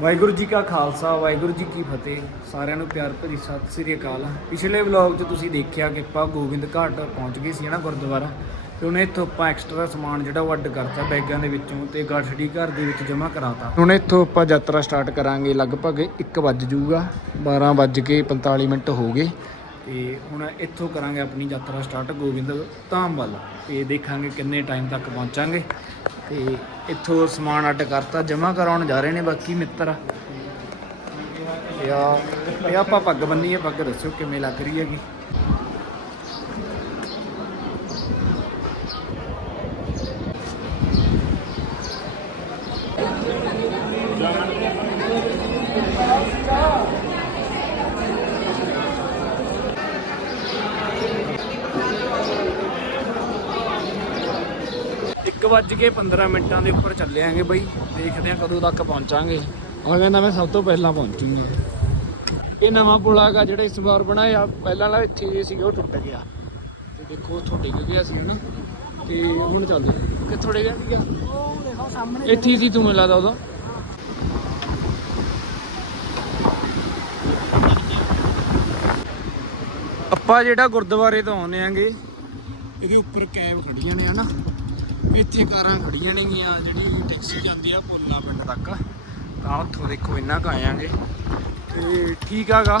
ਵਾਹਿਗੁਰੂ ਜੀ ਕਾ ਖਾਲਸਾ, ਵਾਹਿਗੁਰੂ ਜੀ ਕੀ ਫਤਿਹ। ਸਾਰਿਆਂ ਨੂੰ ਪਿਆਰ ਭਰੀ ਸਤਿ ਸ੍ਰੀ ਅਕਾਲ। ਪਿਛਲੇ ਵਲੌਗ 'ਚ ਤੁਸੀਂ ਦੇਖਿਆ ਕਿ ਆਪਾਂ ਗੋਬਿੰਦ ਘਾਟ ਪਹੁੰਚ ਗਏ ਸੀ ਨਾ ਗੁਰਦੁਆਰਾ। ਤੇ ਉਹਨੇ ਇੱਥੋਂ ਆਪਾਂ ਐਕਸਟਰਾ ਸਮਾਨ ਜਿਹੜਾ ਉਹ ਅੱਡ ਕਰਤਾ ਬੈਗਾਂ ਦੇ ਵਿੱਚੋਂ ਤੇ ਗਾਠੜੀ ਘਰ ਦੇ ਵਿੱਚ ਜਮ੍ਹਾਂ ਕਰਾਤਾ। ਹੁਣ ਇੱਥੋਂ ਆਪਾਂ ਯਾਤਰਾ ਸਟਾਰਟ ਕਰਾਂਗੇ, ਲਗਭਗ 1 ਵੱਜ ਜੂਗਾ 12 ਵੱਜ ਕੇ 45 ਮਿੰਟ ਹੋ ਗਏ। ਤੇ ਹੁਣ ਇੱਥੋਂ ਕਰਾਂਗੇ ਆਪਣੀ ਯਾਤਰਾ ਸਟਾਰਟ ਗੋਬਿੰਦ ਧਾਮ ਵੱਲ। ਤੇ ਦੇਖਾਂਗੇ ਕਿੰਨੇ ਟਾਈਮ ਤੱਕ ਪਹੁੰਚਾਂਗੇ। ਤੇ ਇੱਥੋਂ ਸਮਾਨ ਅੱਡ ਕਰਤਾ, ਜਮ੍ਹਾਂ ਕਰਾਉਣ ਜਾ ਰਹੇ ਨੇ ਬਾਕੀ ਮਿੱਤਰ। ਯਾ ਇਹ ਆਪਾਂ ਪੱਗ ਬੰਨੀ ਹੈ ਪੱਗ ਦੱਸੋ ਕਿਵੇਂ ਲੱਗ ਰਹੀ ਹੈਗੀ। ਵੱਜ ਕੇ 15 ਮਿੰਟਾਂ ਦੇ ਉੱਪਰ ਚੱਲਿਆਂਗੇ ਬਈ। ਦੇਖਦੇ ਆਂ ਕਦੋਂ ਤੱਕ ਪਹੁੰਚਾਂਗੇ। ਉਹ ਕਹਿੰਦਾ, ਮੈਂ ਸਭ ਤੋਂ ਪਹਿਲਾਂ ਪਹੁੰਚੂੰਗਾ। ਇਹ ਨਵਾਂ ਪੁਲ ਹੈਗਾ ਜਿਹੜਾ ਇਸ ਵਾਰ ਬਣਾਇਆ। ਪਹਿਲਾਂ ਵਾਲਾ ਇੱਥੇ ਹੀ ਸੀਗਾ, ਉਹ ਟੁੱਟ ਗਿਆ। ਤੇ ਦੇਖੋ, ਉੱਥੋਂ ਡਿੱਗ ਗਿਆ ਸੀ ਹੁਣ ਤੇ ਹੁਣ ਚੱਲਦੇ ਕਿੱਥੋਂ ਡਿੱਗਿਆ ਸੀਗਾ? ਇੱਥੇ ਸੀ ਤੂੰ ਮਿਲਦਾ ਲੱਗਦਾ ਉਦੋਂ। ਆਪਾਂ ਜਿਹੜਾ ਗੁਰਦੁਆਰੇ ਤੋਂ ਆਉਂਦੇ ਆਂਗੇ, ਇਹਦੇ ਉੱਪਰ ਕੈਬ ਖੜੀਆਂ ਨੇ, ਹਨਾ? ਇੱਥੇ ਕਾਰਾਂ ਖੜੀਆਂ ਨੇਗੀਆਂ, ਜਿਹੜੀ ਟੈਕਸੀ ਜਾਂਦੀ ਆ ਪੋਲਾ ਪਿੰਡ ਤੱਕ। ਤਾਂ ਉੱਥੋਂ ਦੇਖੋ ਇੰਨਾ ਕੁ ਆਇਆਂਗੇ। ਤੇ ਠੀਕ ਆਗਾ।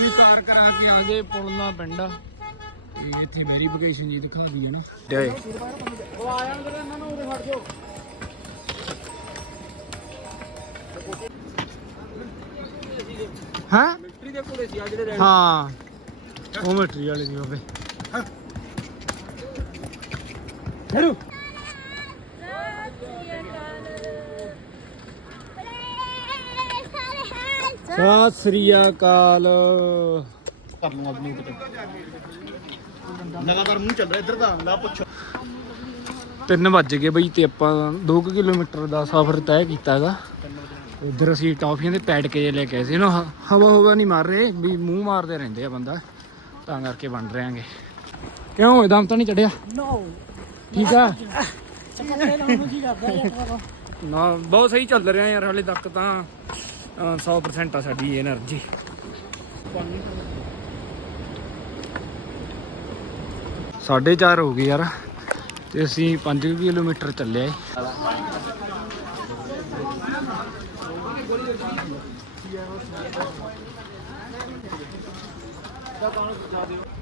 ਵੀ ਕਾਰ ਕਰਾ ਕੇ ਆ ਗਏ ਪੁਲਨਾ ਪਿੰਡ। ਆ ਤੇ ਇੱਥੇ ਵੈਰੀਫਿਕੇਸ਼ਨ ਜੀ ਦਿਖਾ ਦਈਏ ਨਾ। ਤੇ ਹਾਂ? ਮਿਲਟਰੀ ਦੇ ਕੋਲੇ ਸੀ ਆ ਜਿਹੜੇ ਹਾਂ। ਉਹ ਮਿਲਟਰੀ ਵਾਲੇ ਦੀ ਬਾਬੇ। ਹੈਲੋ। ਸਤਿ ਸ੍ਰੀ ਅਕਾਲ। ਕਰ ਲੂੰਗਾ ਆਪਣੀ ਕਿਤੇ ਲਗਾਤਾਰ ਮੂੰਹ ਚੱਲ ਰਿਹਾ ਇੱਧਰ ਦਾ ਲਾ ਪੁੱਛੋ। 3 ਵੱਜ ਗਏ ਬਈ ਤੇ ਆਪਾਂ 2 ਕਿਲੋਮੀਟਰ ਦਾ ਸਫ਼ਰ ਤੈਅ ਕੀਤਾਗਾ। ਉਧਰ ਅਸੀਂ ਟੌਫੀਆਂ ਦੇ ਪੈਡ ਕੇ ਲੈ ਕੇ ਆਏ ਸੀ ਨਾ ਹਵਾ ਹਵਾ ਨਹੀਂ ਮਾਰ ਰਹੇ ਵੀ ਮੂੰਹ ਮਾਰਦੇ ਰਹਿੰਦੇ ਆ ਬੰਦਾ ਤਾਂ ਕਰਕੇ ਵੰਡ ਰਿਆਂਗੇ ਕਿਉਂ ਇਦਾਂ ਤਾਂ ਨਹੀਂ ਚੜਿਆ? ਨੋ ਠੀਕ ਆ? ਨਾ ਬਹੁਤ ਸਹੀ ਚੱਲ ਰਿਹਾ ਯਾਰ ਹਾਲੇ ਤੱਕ ਤਾਂ 100% ਆ ਸਾਡੀ એનર્ਜੀ ਸਾਢੇ ਚਾਰ ਹੋ ਗਏ ਯਾਰ। ਤੇ ਅਸੀਂ 5 ਕਿਲੋਮੀਟਰ ਚੱਲਿਆ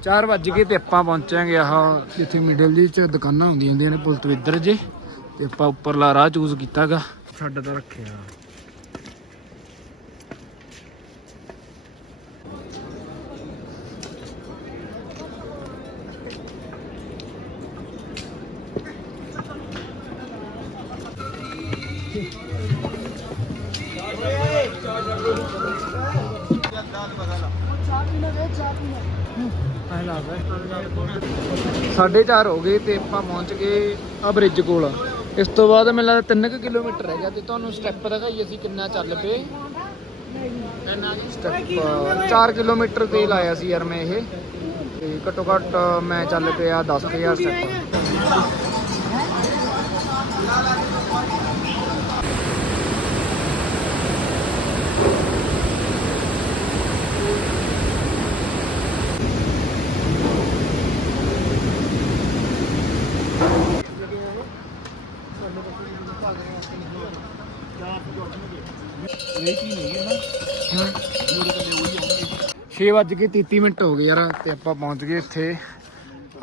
ਚਾਰ ਵੱਜ ਗਏ ਤੇ ਆਪਾਂ ਪਹੁੰਚਾਂਗੇ ਆਹ ਜਿੱਥੇ ਮਿਡਲ ਜੀ ਚ ਦੁਕਾਨਾਂ ਹੁੰਦੀਆਂ ਹੁੰਦੀਆਂ ਨੇ, ਪੁਲ ਤੋਂ ਇੱਧਰ ਜੇ। ਤੇ ਆਪਾਂ ਉੱਪਰਲਾ ਰਾਹ ਚੂਜ਼ ਕੀਤਾਗਾ। ਸਾਡਾ ਤਾਂ ਰੱਖਿਆ। ਸਾਢੇ ਚਾਰ ਹੋ ਗਏ ਤੇ ਆਪਾਂ ਪਹੁੰਚ ਗਏ ਆ ਬ੍ਰਿਜ ਕੋਲ। ਇਸ ਤੋਂ ਬਾਅਦ ਮੈਨੂੰ ਲੱਗਦਾ 3 ਕਿਲੋਮੀਟਰ ਰਹਿ ਗਿਆ ਤੇ ਤੁਹਾਨੂੰ ਸਟੈਪ ਦਿਖਾਈ ਅਸੀਂ ਕਿੰਨਾ ਚੱਲ ਪਏ। ਸਟੈਪ 4 ਕਿਲੋਮੀਟਰ ਤੇ ਲਾਇਆ ਸੀ ਯਾਰ ਮੈਂ ਇਹ। ਤੇ ਘੱਟੋ ਘੱਟ ਮੈਂ ਚੱਲ ਪਿਆ 10000 ਸਟੈਪ ਛੇ ਵੱਜ ਕੇ 33 ਮਿੰਟ ਹੋ ਗਏ ਯਾਰ ਤੇ ਆਪਾਂ ਪਹੁੰਚ ਗਏ ਇੱਥੇ।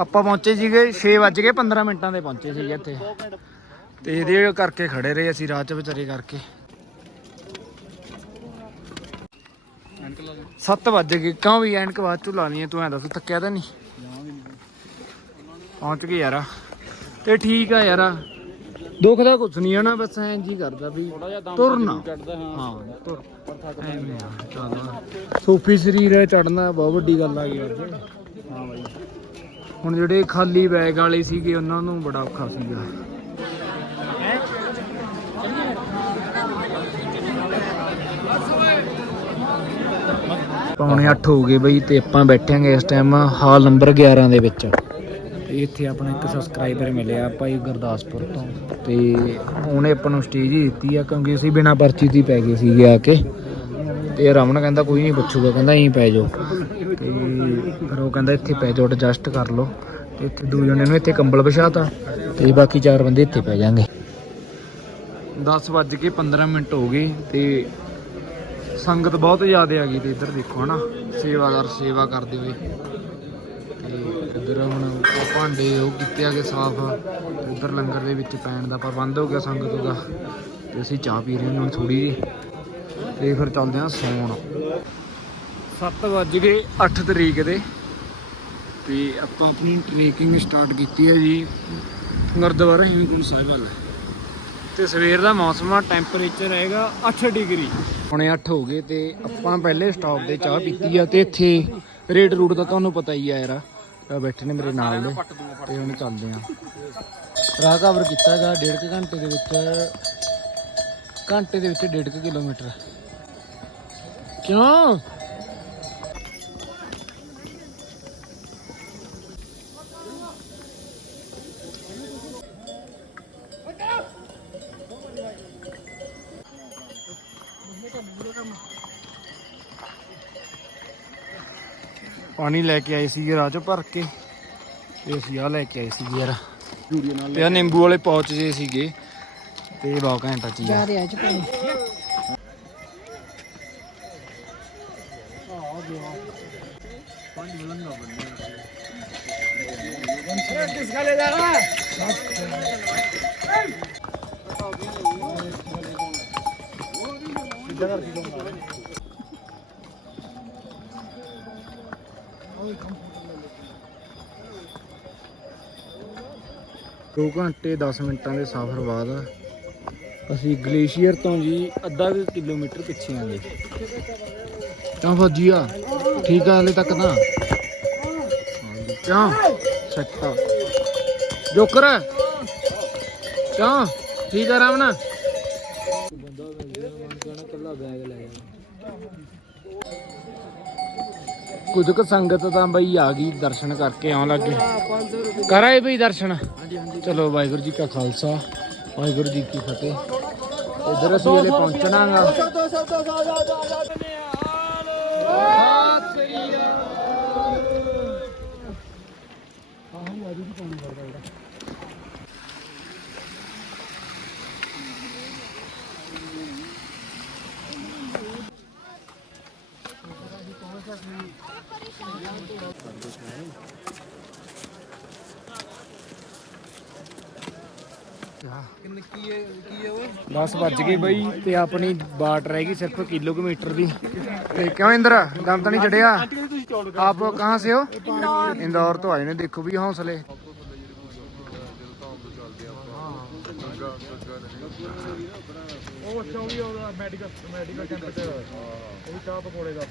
ਆਪਾਂ ਪਹੁੰਚੇ ਸੀਗੇ 6 ਵੱਜ ਕੇ 15 ਮਿੰਟਾਂ ਦੇ ਪਹੁੰਚੇ ਸੀਗੇ ਇੱਥੇ। ਤੇ ਇਹਦੇ ਕਰਕੇ ਖੜੇ ਰਹੇ ਅਸੀਂ ਰਾਹ 'ਚ ਵਿਚਾਰੇ ਕਰਕੇ। 7 ਵੱਜ ਗਏ ਕਿਉਂ ਵੀ ਐਨਕ ਬਾਅਦ ਚ ਲਾਣੀ ਤੂੰ ਐ ਦੱਸ ਥੱਕਿਆ ਤਾਂ ਨਹੀਂ? ਪਹੁੰਚ ਗਏ ਯਾਰ। ਤੇ ਠੀਕ ਆ ਯਾਰ ਦੁੱਖ ਦਾ ਕੁਛ ਨਹੀਂ ਨਾ ਬਸ ਐਂ ਜੀ ਕਰਦਾ ਵੀ ਤੁਰਨਾ। ਹਾਂ। ਤੁਰ। ਐਵੇਂ ਆ ਚੱਲ। ਸੋਫੀ ਸਰੀਰ ਚੜਨਾ ਬਹੁਤ ਵੱਡੀ ਗੱਲ ਆ ਗਈ ਅੱਜ। ਹਾਂ ਬਾਈ। ਹੁਣ ਜਿਹੜੇ ਖਾਲੀ ਬੈਗ ਵਾਲੇ ਸੀਗੇ ਉਹਨਾਂ ਨੂੰ ਬੜਾ ਔਖਾ ਸੀਗਾ। ਪੌਣੇ 8 ਹੋ ਗਏ ਬਈ ਤੇ ਆਪਾਂ ਬੈਠਾਂਗੇ ਇਸ ਟਾਈਮ ਹਾਲ ਨੰਬਰ 11 ਦੇ ਵਿੱਚ। ਇੱਥੇ ਆਪਣਾ ਇੱਕ ਸਬਸਕ੍ਰਾਈਬਰ ਮਿਲਿਆ ਭਾਈ ਗੁਰਦਾਸਪੁਰ ਤੋਂ ਤੇ ਉਹਨੇ ਆਪਾਂ ਨੂੰ ਸਟੇਜ ਹੀ ਦਿੱਤੀ ਆ ਕਿਉਂਕਿ ਅਸੀਂ ਬਿਨਾ ਪਰਚੀ ਦੀ ਪੈ ਗਏ ਸੀਗੇ ਆ ਕੇ। ਤੇ ਰਮਨ ਕਹਿੰਦਾ ਕੋਈ ਨਹੀਂ ਪੁੱਛੂਗਾ, ਕਹਿੰਦਾ ਇਹੀ ਪੈ ਜਾਓ। ਤੇ ਫਿਰ ਉਹ ਕਹਿੰਦਾ ਇੱਥੇ ਪੈ ਜਾਓ ਐਡਜਸਟ ਕਰ ਲਓ। ਤੇ ਇੱਥੇ ਦੋ ਜਣੇ ਨੂੰ ਇੱਥੇ ਕੰਬਲ ਵਿਛਾਤਾ ਤੇ ਬਾਕੀ ਚਾਰ ਬੰਦੇ ਇੱਥੇ ਪੈ ਜਾਣਗੇ। 10 ਵੱਜ ਕੇ 15 ਮਿੰਟ ਹੋ ਗਏ ਤੇ ਸੰਗਤ ਬਹੁਤ ਜ਼ਿਆਦਾ ਆ ਗਈ ਤੇ ਇੱਧਰ ਦੇਖੋ ਹਨਾ, ਸੇਵਾਦਾਰ ਸੇਵਾ ਕਰਦੇ ਹੋਏ। ਤੇ ਇੱਧਰ ਹੁਣ ਭਾਂਡੇ ਉਹ ਕੀਤੇ ਆਗੇ ਸਾਫ਼। ਤੇ ਇੱਧਰ ਲੰਗਰ ਦੇ ਵਿੱਚ ਪੈਣ ਦਾ ਪ੍ਰਬੰਧ ਹੋ ਗਿਆ ਸੰਗਤ ਦਾ। ਤੇ ਅਸੀਂ ਚਾਹ ਪੀ ਰਹੇ ਹਾਂ ਹੁਣ ਥੋੜੀ ਜਿਹੀ। ਤੇ ਫਿਰ ਚੱਲਦੇ ਹਾਂ ਸੌਣ। 7 ਵੱਜ ਗਏ 8 ਤਰੀਕ ਦੇ। ਤੇ ਆਪਾਂ ਆਪਣੀ ਟ੍ਰੇਕਿੰਗ ਸਟਾਰਟ ਕੀਤੀ ਹੈ ਜੀ ਗੁਰਦੁਆਰਾ ਹਿਮਕੁੰਡ ਸਾਹਿਬ ਵੱਲ। ਤੇ ਸਵੇਰ ਦਾ ਮੌਸਮ ਆ ਟੈਂਪਰੇਚਰ ਹੈਗਾ 8 ਡਿਗਰੀ। ਹੁਣੇ 8 ਹੋ ਗਏ ਤੇ ਆਪਾਂ ਪਹਿਲੇ ਸਟਾਪ ਤੇ ਚਾਹ ਪੀਤੀ ਆ ਤੇ ਇੱਥੇ ਰੇਟ ਰੂਟ ਦਾ ਤੁਹਾਨੂੰ ਪਤਾ ਹੀ ਆ ਯਾਰ। ਆਹ ਬੈਠੇ ਨੇ ਮੇਰੇ ਨਾਲ ਦੇ, ਤੇ ਹੁਣ ਚੱਲਦੇ ਆ। ਰਾਹ ਕਵਰ ਕੀਤਾ ਹੈਗਾ ਡੇਢ ਘੰਟੇ ਦੇ ਵਿੱਚ, ਘੰਟੇ ਦੇ ਵਿੱਚ ਡੇਢ ਕੁ ਕਿਲੋਮੀਟਰ। ਕਿਉਂ? ਪਾਣੀ ਲੈ ਕੇ ਆਏ ਸੀਗੇ ਰਾਹ ਚੋਂ ਭਰ ਕੇ ਤੇ ਅਸੀਂ ਆ ਲੈ ਕੇ ਆਏ ਸੀਗੇ ਯਾਰ। ਤੇ ਆ ਨਿੰਬੂ ਵਾਲੇ ਪੌਚ ਜੇ ਸੀਗੇ ਤੇ ਬਹੁਤ ਘੰਟਾ ਚ ਹੀ ਆ ਰਿਹਾ ਚ ਪਾਣੀ ਦੋ ਘੰਟੇ 10 ਮਿੰਟਾਂ ਦੇ ਸਫ਼ਰ ਬਾਅਦ ਅਸੀਂ ਗਲੇਸ਼ੀਅਰ ਤੋਂ ਜੀ ਅੱਧਾ ਕਿਲੋਮੀਟਰ ਪਿੱਛੇ ਆ ਗਏ ਤਾਂ ਫੌਜੀਆ ਠੀਕ ਆ ਹਲੇ ਤੱਕ ਤਾਂ? ਕਿਉਂ? ਸੱਟਾ ਜੋਕਰ? ਕਿਉਂ? ਠੀਕ ਆ ਰਾਮਨਾ ਕੁਝ ਕੁ ਸੰਗਤ ਤਾਂ ਬਈ ਆ ਗਈ, ਦਰਸ਼ਨ ਕਰਕੇ ਆਉਣ ਲੱਗੇ ਕਰਾਏ ਬਈ ਦਰਸ਼ਨ। ਚਲੋ, ਵਾਹਿਗੁਰੂ ਜੀ ਕਾ ਖਾਲਸਾ, ਵਾਹਿਗੁਰੂ ਜੀ ਕੀ ਫਤਿਹ। ਇਧਰ ਅਸੀਂ ਹਲੇ ਪਹੁੰਚਣਾਗਾ ਕਿੰਨੇ ਕੀ ਹੈ ਕੀ ਹੈ ਓਏ 10 ਵੱਜ ਗਏ ਬਈ ਤੇ ਆਪਣੀ ਬਾਟ ਰਹਿ ਗਈ ਸਿਰਫ ਕਿਲੋਮੀਟਰ ਦੀ। ਤੇ ਕਿਉਂ ਇੰਦਰ ਦਮ ਤਾਂ ਨਹੀਂ ਚੜਿਆ? ਆਪ ਕਹਾਂ ਸੇ ਹੋ? ਇੰਦੌਰ ਤੋਂ ਆਏ ਨੇ ਦੇਖੋ ਵੀ ਹੌਸਲੇ। ਉਹ ਅੱਛਾ ਵੀ ਉਹਦਾ ਮੈਡੀਕਲ ਮੈਡੀਕਲ ਕੈਂਪ ਤੇ। ਉਹ ਵੀ ਚਾਹ ਪਕੌੜੇ ਦਾ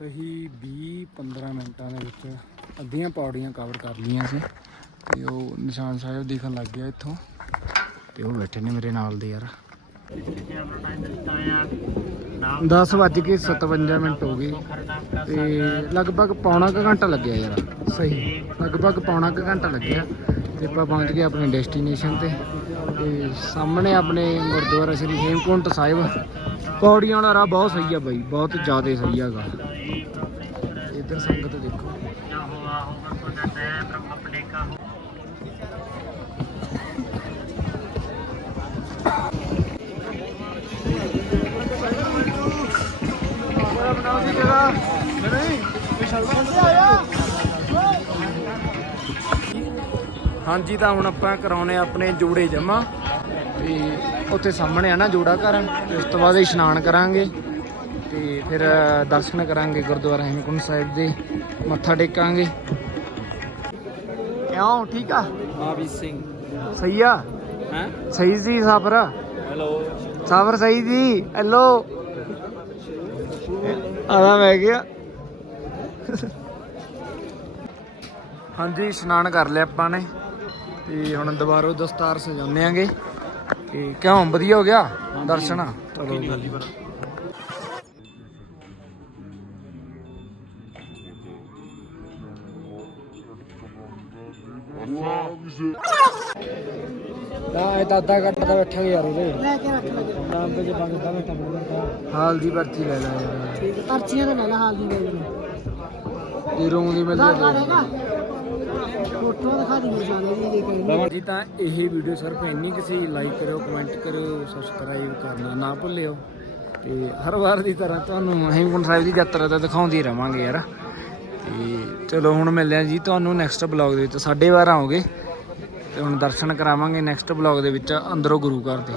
ਸਹੀ 20 15 ਮਿੰਟਾਂ ਦੇ ਵਿੱਚ ਅੱਧੀਆਂ ਪੌੜੀਆਂ ਕਵਰ ਕਰ ਲਈਆਂ ਸੀ ਤੇ ਉਹ ਨਿਸ਼ਾਨ ਸਾਹਿਬ ਦਿਖਣ ਲੱਗ ਗਿਆ ਇੱਥੋਂ ਤੇ ਉਹ ਬੈਠੇ ਨੇ ਮੇਰੇ ਨਾਲ ਦੇ ਯਾਰ। 10 ਵੱਜ ਕੇ 57 ਮਿੰਟ ਹੋ ਗਏ ਤੇ ਲਗਭਗ ਪੌਣਾ ਕੁ ਘੰਟਾ ਲੱਗਿਆ ਯਾਰ, ਸਹੀ। ਲਗਭਗ ਪੌਣਾ ਕੁ ਘੰਟਾ ਲੱਗਿਆ ਤੇ ਆਪਾਂ ਪਹੁੰਚ ਗਏ ਆਪਣੇ ਡੈਸਟੀਨੇਸ਼ਨ ਤੇ ਤੇ ਸਾਹਮਣੇ ਆਪਣੇ ਗੁਰਦੁਆਰਾ ਸ੍ਰੀ ਹੇਮਕੁੰਟ ਸਾਹਿਬ। ਪੌੜੀਆਂ ਵਾਲਾ ਰਾਹ ਬਹੁਤ ਸਹੀ ਆ ਬਾਈ, ਬਹੁਤ ਜ਼ਿਆਦਾ ਸਹੀ ਹੈਗਾ ਇੱਧਰ ਸੰਗਤ ਦੇਖੋ। ਹਾਂਜੀ, ਤਾਂ ਹੁਣ ਆਪਾਂ ਕਰਾਉਨੇ ਆਪਣੇ ਜੋੜੇ ਜਮਾ ਤੇ ਉੱਥੇ ਸਾਹਮਣੇ ਆ ਨਾ ਜੋੜਾ ਘਰ, ਤੇ ਉਸ ਤੋਂ ਬਾਅਦ ਇਸ਼ਨਾਨ ਕਰਾਂਗੇ। ਤੇ ਫਿਰ ਦਰਸ਼ਨ ਕਰਾਂਗੇ ਗੁਰਦੁਆਰਾ ਹੇਮਕੁੰਟ ਸਾਹਿਬ ਦੇ ਮੱਥਾ ਟੇਕਾਂਗੇ। ਕਿਉਂ ਠੀਕ ਆ? ਮਾਵੀ ਸਿੰਘ। ਸਹੀ ਆ? ਹੈ? ਸਹੀ ਜੀ ਸਾਬਰ? ਹੈਲੋ। ਸਾਬਰ ਸਹੀ ਜੀ ਹੈਲੋ। ਆਦਾ ਮੈਂ ਗਿਆ। ਹਾਂਜੀ ਇਸ਼ਨਾਨ ਕਰ ਲਿਆ ਆਪਾਂ ਨੇ। ਤੇ ਹੁਣ ਦੁਬਾਰਾ ਦਸਤਾਰ ਸਜਾਉਂਦੇ ਆਂਗੇ। ਤੇ ਕਿਉਂ ਵਧੀਆ ਹੋ ਗਿਆ ਦਰਸ਼ਨ? ਚਲੋ ਦਾ ਇਹ ਦਾਦਾ ਕੱਟ ਦਾ ਬੈਠਾ ਯਾਰ ਉਹਦੇ। ਲੈ ਕੇ ਰੱਖ ਲੈ ਨਾਮ ਤੇ ਜੇ ਬੰਦ ਦਾ ਬੈਠਾ। ਬੰਦਾ ਹਾਲ ਦੀ ਪਰਚੀ ਲੈ ਲੈ। ਯਾਰ ਪਰਚੀਆਂ ਤਾਂ ਲੈ ਲੈ ਹਾਲ ਦੀ ਗੱਲ ਨੂੰ ਤੇ ਰੂਮ ਦੀ ਮਿਲ ਫੋਟੋ ਦਿਖਾ। ਜਾਨੇ ਦੀ ਜੇ ਤਾਂ ਇਹ ਵੀਡੀਓ ਸਿਰਫ ਇੰਨੀ ਕਿ ਸੀ ਲਾਈਕ ਕਰਿਓ ਕਮੈਂਟ ਕਰਿਓ ਸਬਸਕ੍ਰਾਈਬ ਕਰਨਾ ਨਾ ਭੁੱਲਿਓ। ਤੇ ਹਰ ਵਾਰ ਦੀ ਤਰ੍ਹਾਂ ਤੁਹਾਨੂੰ ਹੇਮਕੁੰਟ ਸਾਹਿਬ ਦੀ ਯਾਤਰਾ ਤਾਂ ਦਿਖਾਉਂਦੇ ਰਵਾਂਗੇ ਯਾਰ। ਤੇ ਚਲੋ ਹੁਣ ਮਿਲਦੇ ਹਾਂ ਜੀ ਤੁਹਾਨੂੰ ਨੈਕਸਟ ਬਲੌਗ ਦੇ ਵਿੱਚ। 12:30 ਆਓਗੇ। ਤੇ ਹੁਣ ਦਰਸ਼ਨ ਕਰਾਵਾਂਗੇ ਨੈਕਸਟ ਬਲੌਗ ਦੇ ਵਿੱਚ ਅੰਦਰੋਂ ਗੁਰੂ ਘਰ ਦੇ।